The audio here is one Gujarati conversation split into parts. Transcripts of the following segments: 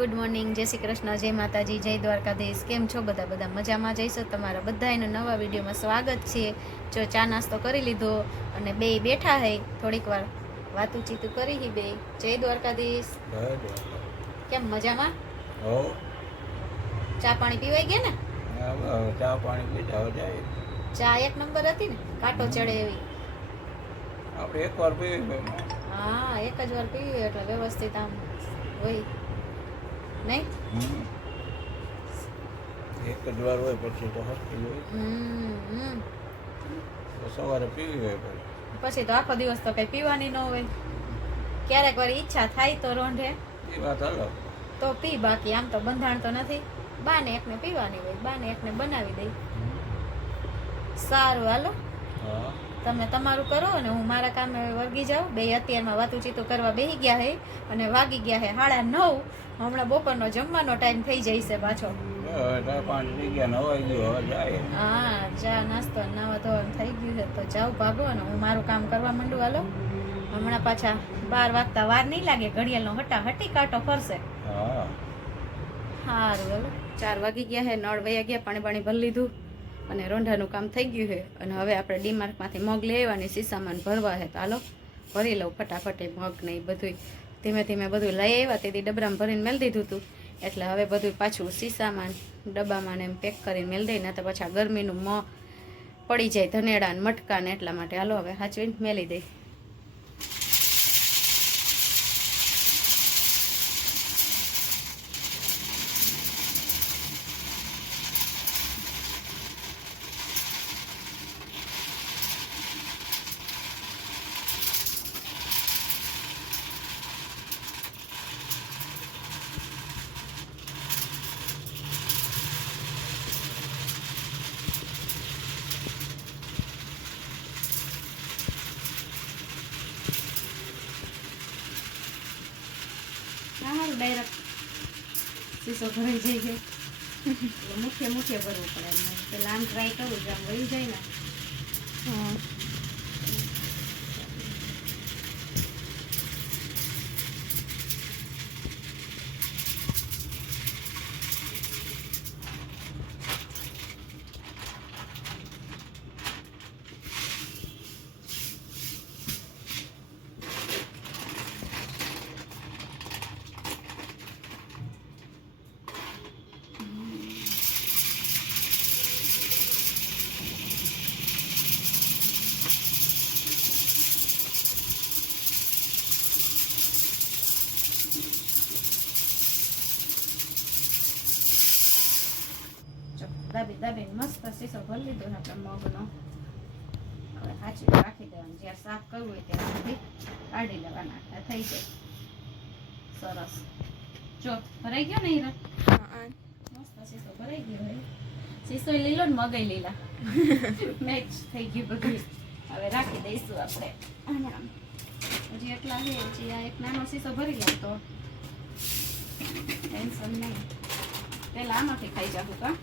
ગુડ મોર્નિંગ, જય શ્રી કૃષ્ણ, જય માતાજી, જય દ્વારકાધીશ. કેમ છો બધા? બધા મજામાં જઈશો. તમારા બધાનું નવા વિડીયોમાં સ્વાગત છે. જો ચા નાસ્તો કરી લીધો અને બે બેઠા હે, થોડીક વાર વાતું ચીતું કરી હી બે. જય દ્વારકાધીશ. કેમ મજામાં? ચા પાણી પીવાઈ ગયા ને? ચા પાણી પીધા જાય. ચા એક નંબર હતી ને, કાંટો ચડે એવી. આપણે એકવાર પીવી. હા, એક જ વાર પીવી એટલે વ્યવસ્થિત આમ હોય નહીં. એક જ વાર હોય પછી તો હસતી હોય. સવારે પીવી હોય પછી તો આખો દિવસ તો કઈ પીવાની ન હોય. ક્યારેક વાર ઈચ્છા થાય તો રોંઢે એ વાત અલગ તો પી, બાકી આમ તો બંધાણ તો નથી. બાને એકને પીવાની હોય, બાને એકને બનાવી દઈ. સારું, હાલો તમે તમારું કરો અને હું મારા કામે વર્ગી જાઉં. બે અત્યારમાં વાતું ચીતું કરવા બેસી ગયા હે અને વાગી ગયા હે 9:30. હમણાં બપોરનો જમવાનો ટાઈમ થઈ જાય છે પાછો. હા, ચા નાસ્તો નાવા ધોવાનું થઈ ગયું છે તો જાઉં ભાગો અને હું મારું કામ કરવા માંડું. હાલો, હમણાં પાછા 12 વાગતા વાર નહીં લાગે. ઘડિયાળનો હટાહટી કાંટો ફરશે. સારું, હાલો 4 વાગી ગયા હે, નળ વયા ગયા, પાણી ભરી લીધું અને રોંઢાનું કામ થઈ ગયું છે. અને હવે આપણે ડીમાર્ટમાંથી મગ લઈ આવવાની સીસામાન ભરવા છે. તો હાલો ભરી લઉં ફટાફટ. મગ ને એ બધું ધીમે ધીમે બધું લઈ આવ્યા. તેથી ડબરામાં ભરીને મેળ દીધું હતું, એટલે હવે બધું પાછું સીસામાન ડબ્બામાં ને એમ પેક કરીને મેળ દઈ. ને તો પાછા ગરમીનું પડી જાય ધનેડા ને મટકા ને, એટલા માટે હાલો હવે હાચવીને મેલી દઈ. ડાયરેક્ટ શીશો ભરાઈ જાય છે. મુખ્ય ભરવું પડે. પેલા આમ ટ્રાય કરું આમ વળી જાય ને. દાબી મસ્ત શીશો ભરી લીધો ને આપણે મગનો. હવે હાચવી રાખી દેવાનું. જ્યાં સાફ કરવું હોય ત્યાં સુધી કાઢી લેવાના. થઈ જાય સરસ. જો ભરાઈ ગયો ને હીરા, મસ્ત શીશો ભરાઈ ગયો. હોય શીશો લીલો ને મગઈ લીલા મેચ થઈ ગયું બધું. હવે રાખી દઈશું આપણે. હજી એટલા છે. હજી આ એક નાનો શીશો ભરી લે તો ટેન્શન નહીં. પેલા આમાંથી ખાઈ જાઉં કા.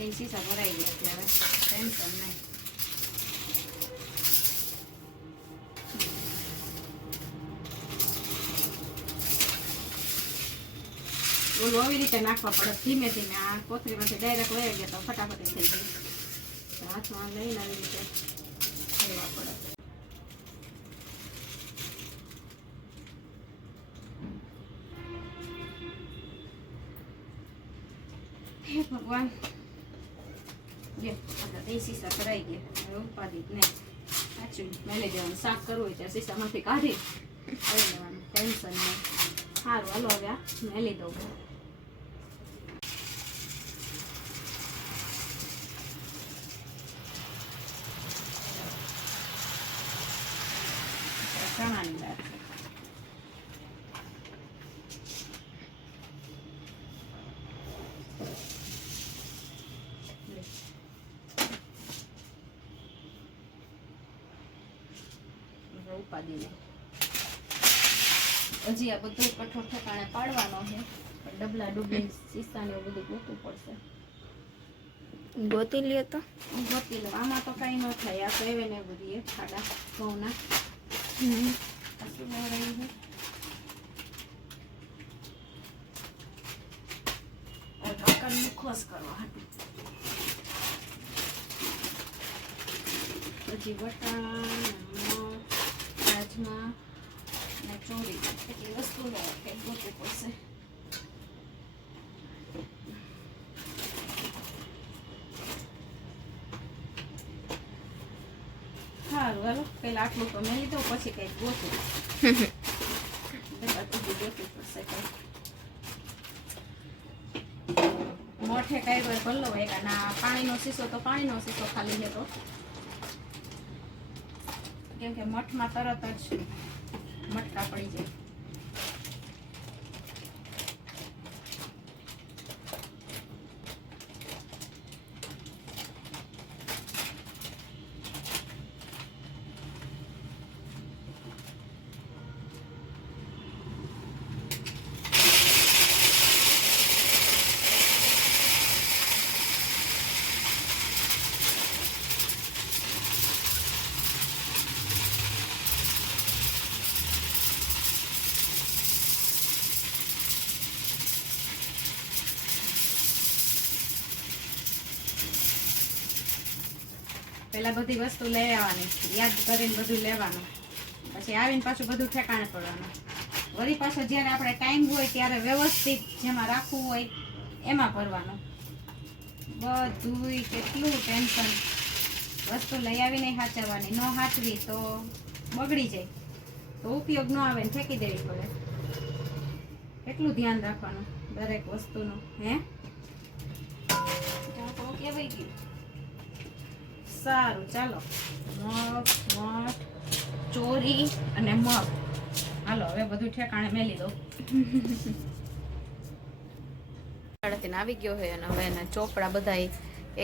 બે શીશા ભરાઈ ગયા એટલે હવે ટેન્શન નહીં. ઓલું આવી રીતે નાખવા પડે ધીમે ધીમે. આ કોથળીમાંથી ડાયરેક્ટ વહી ગયા તો ફટાફટ થઈ જાય. હાથમાં લઈને આવી રીતે લેવા પડે. હે ભગવાન, શીશા ભરાઈ ગયા. હવે ઉપાધિ નહીં, સાચું મેલી દેવાનું. શાક કરવું હોય ત્યાં શીશામાંથી કાઢી આવી લેવાનું. ટેન્શન નહીં. સારું, હાલો હવે આ મેલી દઉં. ચણાની દાળ છે. ઉપાડી લે. હજી આ બધું કઠોળ ઠેકાણે પાડવાનો છે, પણ ડબલા ડુબલી શીશાને એવું બધું ગોતવું પડશે. ગોતી લ્યો તો ગોતી લો. આમાં તો કઈ ન થાય. આ તો એવે ને બધી એ ખાડા ઘઉંના શું લેવડાવ્યું છે. ઢાંકણનું ખોસ કરવા હતું. પછી વટાણા, રાજમા ને ચોરી એટલી વસ્તુ કંઈક ગોતવી પડશે. સારું હાલો, પેલા આટલું તો મેં લીધું, પછી કંઈક ગોતું. બધું ગોતવું પડશે કંઈક. મોઠે કઈ વાર ભરલો એક ના પાણીનો શીશો તો પાણીનો શીશો ખાલી હતો, કેમ કે મઠમાં તરત જ મટકા પડી જાય. પેલા બધી વસ્તુ લઈ આવવાની, યાદ કરીને બધું લેવાનું, પછી આવીને પાછું બધું ઠેકાણે પડવાનું. વળી પાછો જ્યારે આપણે ટાઈમ હોય ત્યારે વ્યવસ્થિત જેમાં રાખવું હોય એમાં ભરવાનું. બધું કેટલું ટેન્શન. વસ્તુ લઈ આવીને સાચવવાની, ન સાચવી તો બગડી જાય, તો ઉપયોગ ન આવે ને ફેંકી દેવી પડે. કેટલું ધ્યાન રાખવાનું દરેક વસ્તુનું. હે કેવાય ગયું. સારું ચાલો, મગ, મઠ, ચોરી અને મગ હાલો હવે બધું ઠેકાણે મેલી દો. આવી ગયો છે અને હવે એના ચોપડા બધા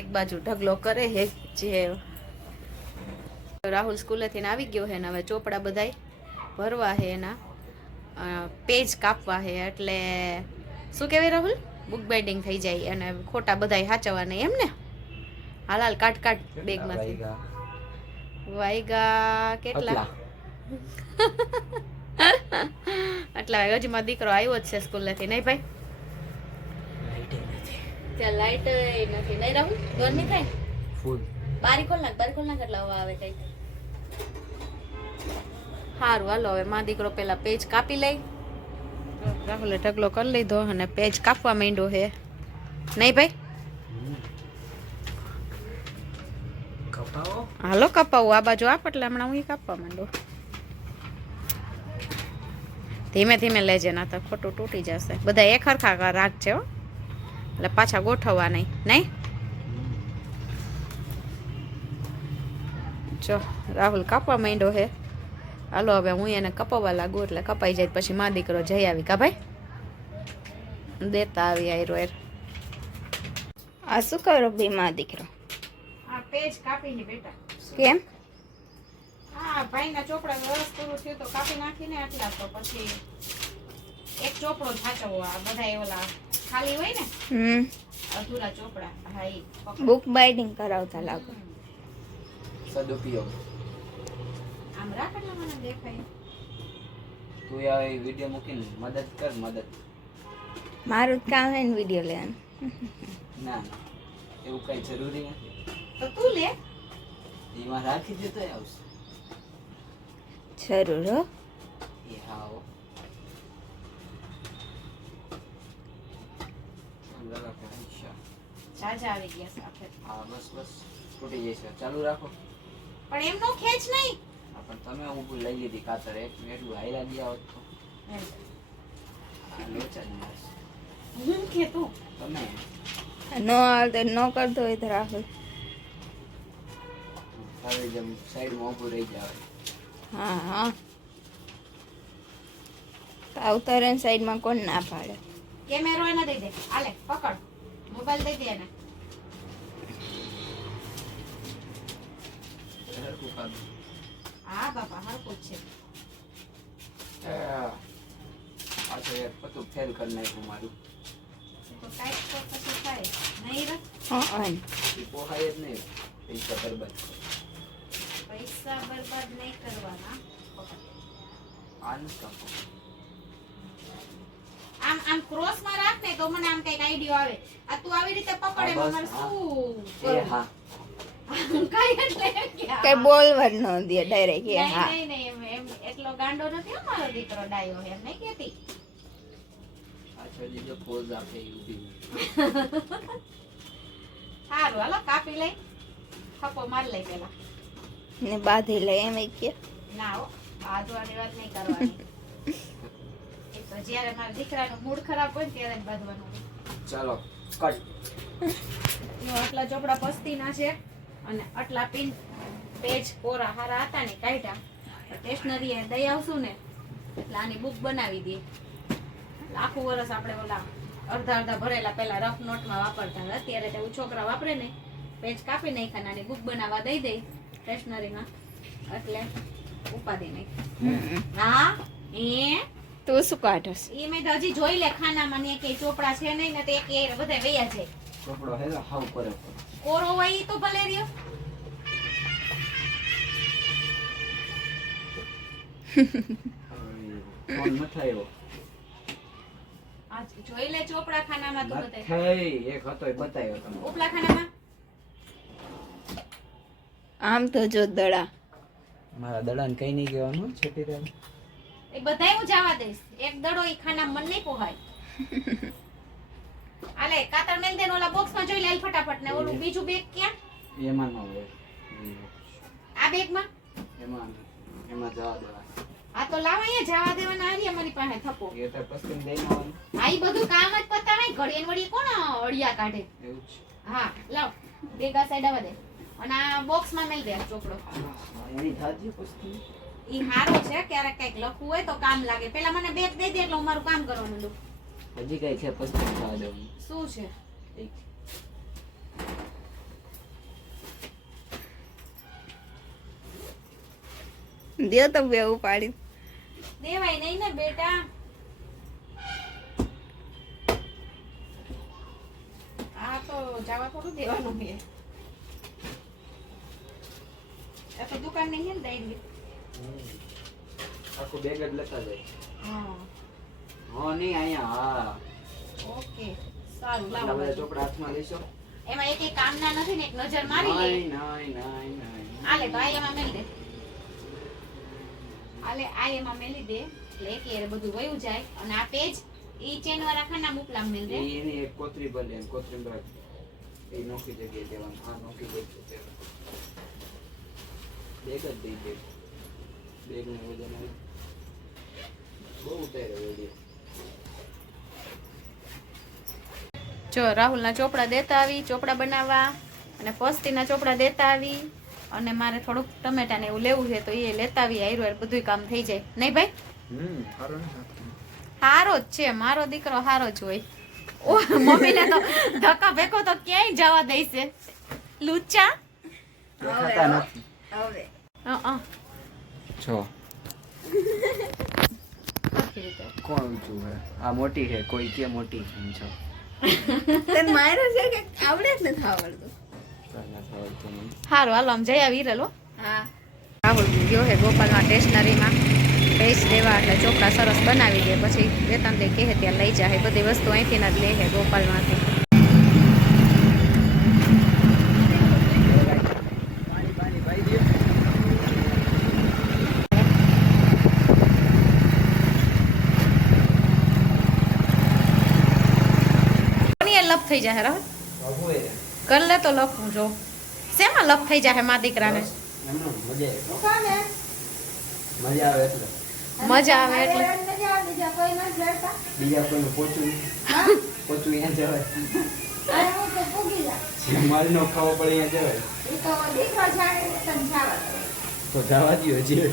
એક બાજુ ઢગલો કરે છે. જે રાહુલ સ્કૂલેથી આવી ગયો છે ને હવે ચોપડા બધા ભરવા છે, એના પેજ કાપવા છે. એટલે શું કહેવાય રાહુલ, બુક બાઇન્ડિંગ થઈ જાય અને ખોટા બધા સાચવવા નહીં એમ ને. હાલ હાલ કાટ કાટ બેગમાંથી. વાયગા કેટલા? આટલા વાગ્યા. હજી મારો દીકરો આવ્યો જ છે સ્કૂલેથી. નહીં ભાઈ, ત્યાં લાઈટ નથી. નહીં રાહુલ, ગરમી થાય. બારી ખોલ નાખ, બારી ખોલ નાખ એટલે હવા આવે કઈક. સારું હાલો, હવે મારો દીકરો પેલા પેજ કાપી લઈ. રાહુલે ઢગલો કરી લીધો અને પેજ કાપવા માંડ્યો છે. નહીં ભાઈ, હાલો કપાવું. આ બાજુ આપ એટલે હમણાં હું કાપવા માંડો. ધીમે ધીમે લેજે, ના તો ખોટું તૂટી જશે. બધા એક હરખા રાખજે હો, એટલે પાછા ગોઠવવા નહીં. નહીં જો રાહુલ કાપવા માંડ્યો છે. હાલો હવે હું એને કપાવવા લાગુ, એટલે કપાઈ જાય પછી મા દીકરો જઈ આવી. કા ભાઈ દેતા આવી આયરો એર. આ શું કરો બે માં દીકરો? આ પેજ કાપી છે બેટા. કેમ? હા ભાઈના ચોપડા વરસ પૂરું થયું તો કાપી નાખીને એટલા, તો પછી એક ચોપડો સાચવો. આ બધા ઓલા ખાલી હોય ને અધૂરા ચોપડા. હા ઈ બુક બાઇન્ડિંગ કરાવતા લાગો. સદુપયોગ. આમ રાખ એટલે મને દેખાય. તું આ વિડિયો મૂકીને મદદ કર. મદદ મારું જ કામ હે ને વિડીયો લેવાનું. ના એવું કઈ જરૂરી નથી. તો તું લે. એમાં રાખી દે તો આવશે. જરૂર હો. એ હાઓ ચાચા આવી ગયા સાથે. હા બસ બસ તૂટી જશે. ચાલુ રાખો. પણ એમ નો ખેંચ નહીં. પણ તમે હું લઈ લીધી કાતર. એટલું હાઈલા દયા હોત તો લોચા જ મારશે. હું કે તું તમે નો આવડે નો કરતો હોય તો રાહુલ. હવે જેમ સાઈડમાં ઊભું રહી જાવ. હા હા અવતરણ સાઈડમાં કોણ ના પાડે? કેમેરો એને દઈ દે. આલે પકડ. મોબાઈલ દઈ દે એને. હરખું ખાધું. હા બાપા હરકું જ છે. આ તો યાર પતું ફેલ કરી નાખ્યું મારું. તો કાંઈક તો પછી થાય. નહીં રે? હા એ પોહાય જ નહીં. પૈસા બરબાદ કરો. પૈસા બરબાદ નહીં કરવાના. પકડ. આ નથી કાપો. આમ આમ ક્રોસ માં રાખ ને તો મને આમ કઈક આઈડિયો આવે. આ તું આવી રીતે પકડે હા, મારે બસ, શું એ કરવું? હા. કઈ એટલે કે કઈ બોલવા ન દે ડાયરેક્ટ નહીં, હા. નહીં, નહીં, એમ એટલો ગાંડો નથી હો મારો દીકરો ડાયો એમ નહીં કહેતી. આ છોડી જો પોઝ આપે એ ઊભી. સારું હાલો કાપી લઈ થપ્પો માર લઈ પેલા. ને બાંધી લે એમ કે ના હો બાંધવાની વાત નહીં કરવાની. એ તો જ્યારે મારા દીકરાનો મૂડ ખરાબ હોય ને ત્યારે જ બાંધવાનું હોય. ચાલો કટ. જો આટલા ચોપડા પસ્તીના છે અને આટલા પિન પેજ કોરા હારા હતા ને કાઢ્યા. સ્ટેશનરી એ દઈ આવશું ને એટલે આની બુક બનાવી દઈએ. એટલે આખું વર્ષ આપણે ઓલા અડધા ભરેલા પેલા રફ નોટમાં વાપરતા હતા. અત્યારે તેવું છોકરા વાપરે ને પેજ કાપી નાખ્યા નાની બુક બનાવવા દઈ દઈ સ્ટેશનરીમાં એટલે ઉપાડી નાખી. હા એ તું શું કાઢસ? એ મેં તો હજી જોઈ લે ખાનામાં ને કે ચોપડા છે નહીં ને તો એક એ બધા વૈયા છે. ચોપડો હે ને હાવ કરે. કોરો હોય ઈ તો ભલે રહ્યો. ફોન મઠાયો. આ જોઈ લે ચોપડા ખાનામાં તો બધે. થઈ એક હતો એ બતાવ્યો તમને. ઉપલા ખાનામાં આમ તો જો દડા મારા દડાને કઈ નહીં કહેવાનું છેટી રહે. એ બધાય હું જવા દઈશ. એક દડો ઈ ખાના મન નહીં પોહાય. આલે કાતર મેલ દે ને ઓલા બોક્સમાં જોઈ લે હાલ ફટાફટ ને ઓલું બીજું બેગ ક્યાં? એમાં ન હોય. આ બેગમાં એમાં જવા દેવા. આ તો લાવ અહીંયા જવા દેવાના આરી અમારી પાસે થપ્પો. એ તો પસંદ દઈ આવવાનું. આ ઈ બધું કામ જ પતાવાય ઘડીએ ને વળીએ કોણ અડિયા કાઢે. એવું જ. હા લાવ બેગ આ સાઈડ આવવા દે અને આ બોક્સમાં મેલ દે આ ચોપડો. એની થાજી પસંદ. ઈ હારો છે ક્યારેક કઈક લખવું હોય તો કામ લાગે. પેલા મને બેગ દઈ દે એટલે હું મારું કામ કરવાનું દઉં. હજી કઈ છે પસંદ થવા દેવાનું. શું છે? દે તો બે ઉપાડી. દેવાય નહીં ને બેટા. આ તો જવા થોડું દેવાનું છે. આ તો દુકાન નહીં ને દઈ. આખું બેગ જ લેતા જાય. હા હા નહીં અહીંયા હા. ઓકે સારું આટલા લાવો બધા ચોપડા હાથમાં લેશો. એમાં એક કામના નથી ને એક નજર મારી લે. નહીં. આલે તો આ એમાં મેલી દે. આલે આ એમાં મેલી દે એટલે એક એ બધું વયું જાય અને આ પેજ ઈ ચેન વાળા ખાના મુકલામ મેલ દે. એની એક કોતરી ભલે એમ કોતરી માં એ નોખી જગ્યાએ દેવાનું. હા નોખી જગ્યાએ બેગ જ દઈ દે. બેગ ને વજન બહુ ઉતાર્યો વિડીયો. જો રાહુલના ચોપડા દેતા આવી ચોપડા બનાવવા અને પસ્તીના ચોપડા દેતા આવી અને મારે થોડુંક ટમેટા ને એવું લેવું છે તો એ લેતા આવી. આયરું બધું કામ થઈ જાય નહીં ભાઈ? હારો જ છે મારો દીકરો હારો જ હોય. ઓ મમ્મીને તો ધક્કા ભેકો તો ક્યાંય જવા દઈ છે લુચ્ચા. દેખાતા નથી. હવે જો કોણ ઊંચું હે? આ મોટી છે કોઈ કે મોટી સમજો. તને મારો છે કે આવડે જ નથી આવડતું. હારું હાલો આમ જઈ આવી રેલો. હા રાહુલ ગયો હે ગોપાલમાં સ્ટેશનરીમાં પેજ લેવા એટલે ચોપડા સરસ બનાવી દે પછી બે ત્રણ દે કહે ત્યાં લઈ જાય. બધી વસ્તુ અહીંથી જ લે હે ગોપાલમાંથી. લપ થઈ જાય રાહુલ કર લે તો લખું જો શેમાં લપ થઈ જાય મા દીકરાને? મજા આવે એટલે મજા આવે એટલે બીજા કોઈને પોચું અહીંયા જવાય. મારી નો ખાવો પડે અહીંયા જવાય તો જવા દો હજી.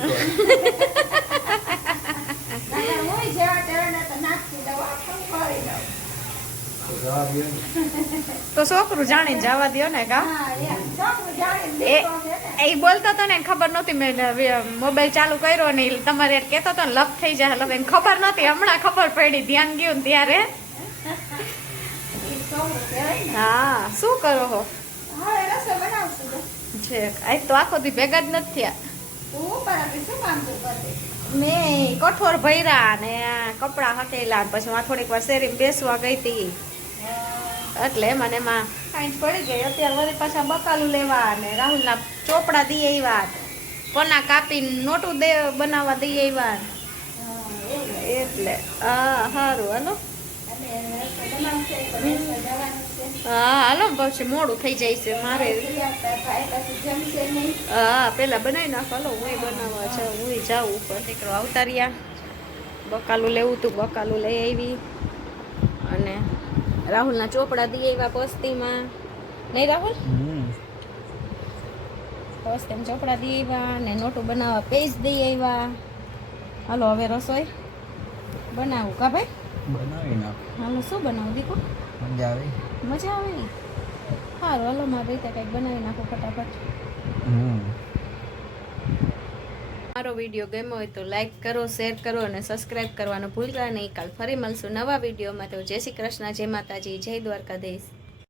તો જવાબ દે ને. તો છોકરું જાણીને જવા દ્યો ને કા એ બોલતો હતો ને એને ખબર નહોતી મેં મોબાઈલ ચાલુ કર્યો ને ઈ તમારે કહેતો હતો ને લપ થઈ જાય એટલે એને ખબર નહોતી હમણાં ખબર પડી ધ્યાન ગયું ને ત્યારે હા શું કરો હો છે આજ તો આખો દી ભેગા જ નથી થયા મેં કઠોર ભર્યા ને કપડા હકેલા પછી હું થોડીક વાર શેરીમાં બેસવા ગઈ હતી એટલે મને એમાં કાંઈ પડી ગઈ અત્યારે વળી પાછા બકાલું લેવા ને રાહુલના ચોપડા દઈ આવ્યા પના કાપીને નોટું બનાવવા દઈ આવ્યા એટલે હા સારું હાલો હા હાલો પછી મોડું થઈ જાય છે મારે હા પેલા બનાવી નાખો હાલો હું બનાવવા છે હું જાઉં ઉપર દીકરો આવતા રહ્યા બકાલું લેવું તું બકાલું લઈ આવી અને રાહુલના ચોપડા દઈ આવ્યા પસ્તીમાં નહીં રાહુલ પસ્તીમાં ચોપડા દઈ આવ્યા ને નોટું બનાવવા પેજ દઈ આવ્યા હાલો હવે રસોઈ બનાવું કા ભાઈ બનાવી નાખ. હાલો શું બનાવું દીકુ મજા આવે. મજા આવે સારું હાલો મારે રીતે કંઈક બનાવી નાખો ફટાફટ મારો વિડીયો ગમ્યો હોય તો લાઈક કરો શેર કરો અને સબસ્ક્રાઈબ કરવાનું ભૂલતા નહીં કાલ ફરી મળશું નવા વિડીયોમાં તો જય શ્રી કૃષ્ણ જય માતાજી જય દ્વારકાધીશ